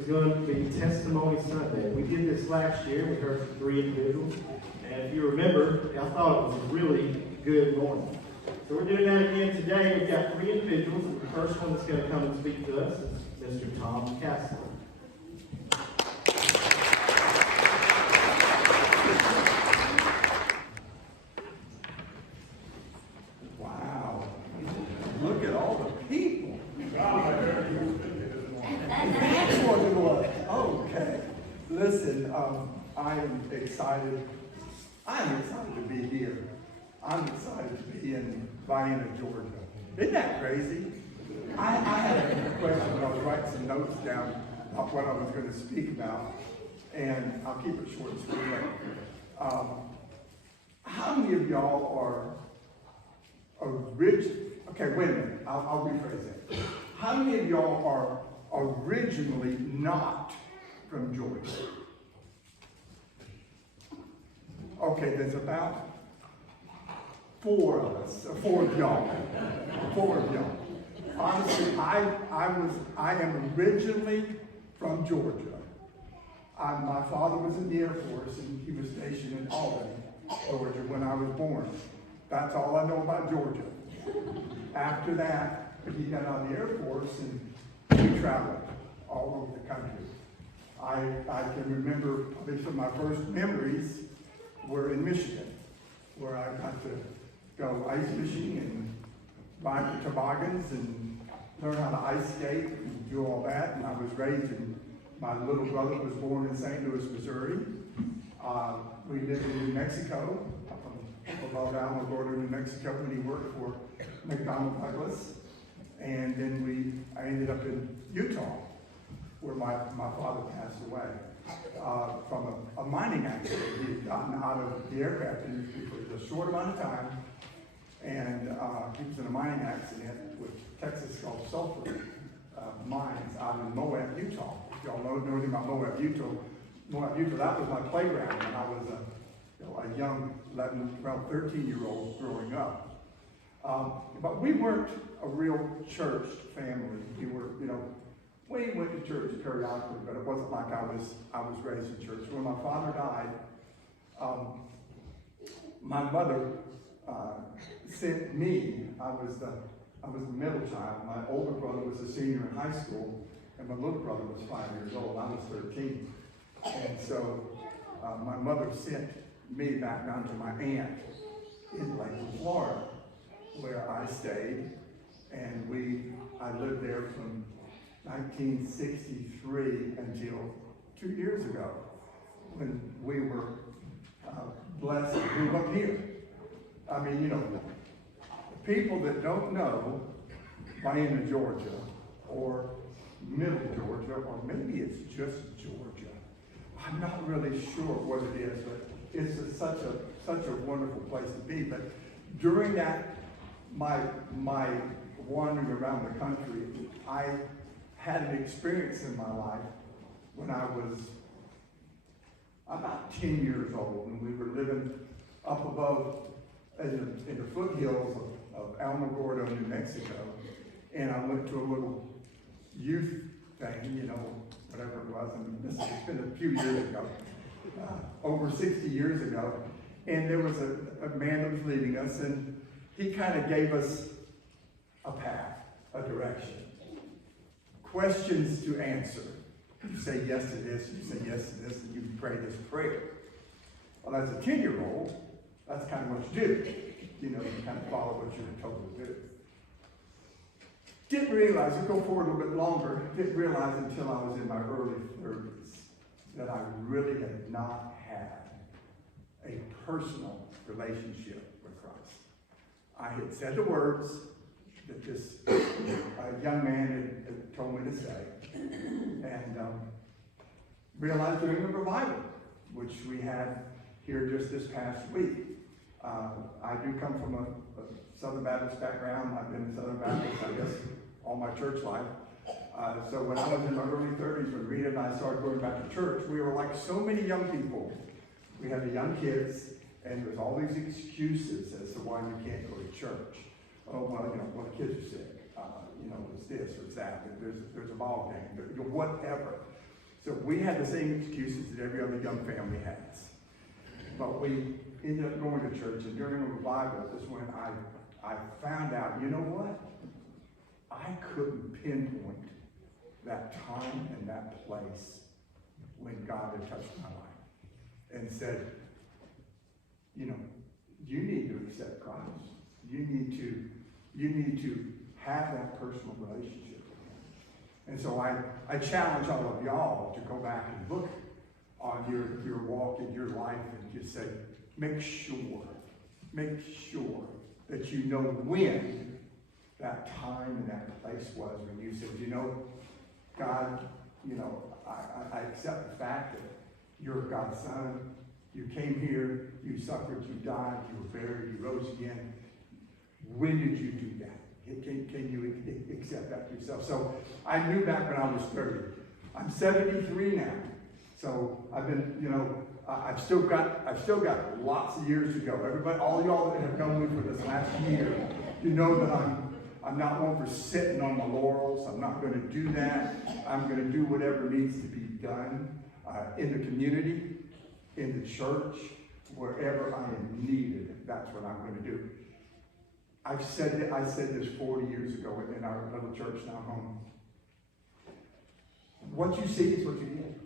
is going to be Testimony Sunday. We did this last year. We heard from 3 individuals. And if you remember, I thought it was a really good morning. So we're doing that again today. We've got 3 individuals. And the first one that's going to come and speak to us is Mr. Tom Kassler. Wow. Look at all the people. That's what it was. Okay. Listen, I'm excited. I'm excited to be here. I'm excited to be in Vienna, Georgia. Isn't that crazy? I had a question when I was writing some notes down of what I was going to speak about, and I'll keep it short and sweet. How many of y'all are okay, wait a minute. I'll rephrase that. How many of y'all are originally not from Georgia? Okay, there's about 4 of us, 4 of y'all. 4 of y'all. Honestly, I am originally from Georgia. My father was in the Air Force, and he was stationed in Albany, Georgia, when I was born. That's all I know about Georgia. After that, he got out of the Air Force, and we traveled all over the country. I can remember, probably some of my first memories were in Michigan, where I got to go ice fishing and ride the toboggans and learn how to ice skate and do all that. And I was raised in, my little brother was born in St. Louis, Missouri. We lived in New Mexico, up above Alamo border, New Mexico, when he worked for McDonnell Douglas. And then I ended up in Utah, where my father passed away from a mining accident. He had gotten out of the aircraft industry for a short amount of time, and he was in a mining accident with Texas Gulf sulfur mines out in Moab, Utah. If y'all know anything about Moab, Utah, that was my playground when I was a young 11, 12, 13-year-old growing up. But we weren't a real church family. We were, we went to church periodically, but it wasn't like I was raised in church. When my father died, my mother sent me. I was the middle child. My older brother was a senior in high school, and my little brother was 5 years old. I was 13, and so my mother sent me back down to my aunt in Lakeland, Florida, where I stayed, and I lived there from 1963 until 2 years ago, when we were blessed to move up here. I mean, people that don't know Vienna, Georgia, or Middle Georgia, or maybe it's just Georgia. I'm not really sure what it is, but it's such a wonderful place to be. But during that, my wandering around the country, I had an experience in my life when I was about 10 years old, and we were living up above in the foothills of Alamogordo, New Mexico, and I went to a little youth thing, whatever it was, and this has been a few years ago, over 60 years ago, and there was a man that was leading us, and he kind of gave us a path, a direction. Questions to answer. You say yes to this, you say yes to this, and you pray this prayer. Well, as a 10-year-old, that's kind of what you do. You kind of follow what you're told to do. Didn't realize, we'll go forward a little bit longer, didn't realize until I was in my early 30s that I really had not had a personal relationship with Christ. I had said the words that this young man had told me to say, and realized during the revival, which we had here just this past week. I do come from a Southern Baptist background. I've been in Southern Baptist, I guess, all my church life. So when I was in my early 30s, when Rita and I started going back to church, we were like so many young people. We had the young kids, and there's all these excuses as to why we can't go to church. Oh, well, the kids are sick. It's this or it's that. There's a ball game, whatever. So we had the same excuses that every other young family has. But we ended up going to church, and during a revival is when I found out, you know what? I couldn't pinpoint that time and that place when God had touched my life and said, you know, you need to accept Christ. You need to have that personal relationship with Him. And so I challenge all of y'all to go back and look on your walk in your life and just say, make sure that you know when that time and that place was when you said, you know, God, you know, I accept the fact that you're God's son. You came here, you suffered, you died, you were buried, you rose again. When did you do that? Can you accept that for yourself? So I knew back when I was 30. I'm 73 now. So I've been, you know, I've still got lots of years to go. Everybody, all y'all that have known me for this last year, you know that I'm not one for sitting on my laurels. I'm not going to do that. I'm going to do whatever needs to be done in the community, in the church, wherever I am needed. That's what I'm going to do. I said this 40 years ago in our little church down home. What you see is what you get.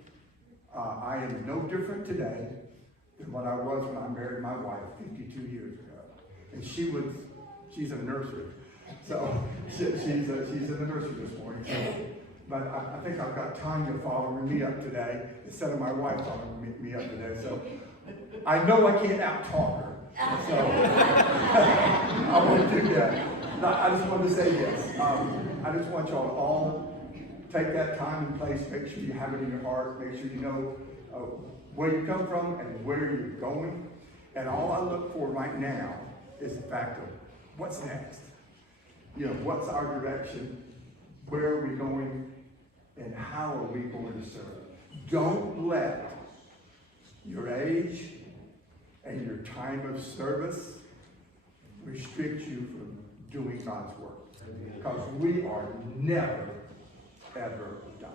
I am no different today than what I was when I married my wife 52 years ago. And she's in a nursery. So she's in the nursery this morning. So, but I think I've got Tanya following me up today instead of my wife following me up today. So I know I can't out-talk her. So I won't do that. I just wanted to say this. I just want y'all to all take that time and place. Make sure you have it in your heart. Make sure you know where you come from and where you're going. And all I look for right now is the fact of what's next. You know, what's our direction? Where are we going? And how are we going to serve? Don't let your age and your time of service restrict you from doing God's work. Because we are never, ever done.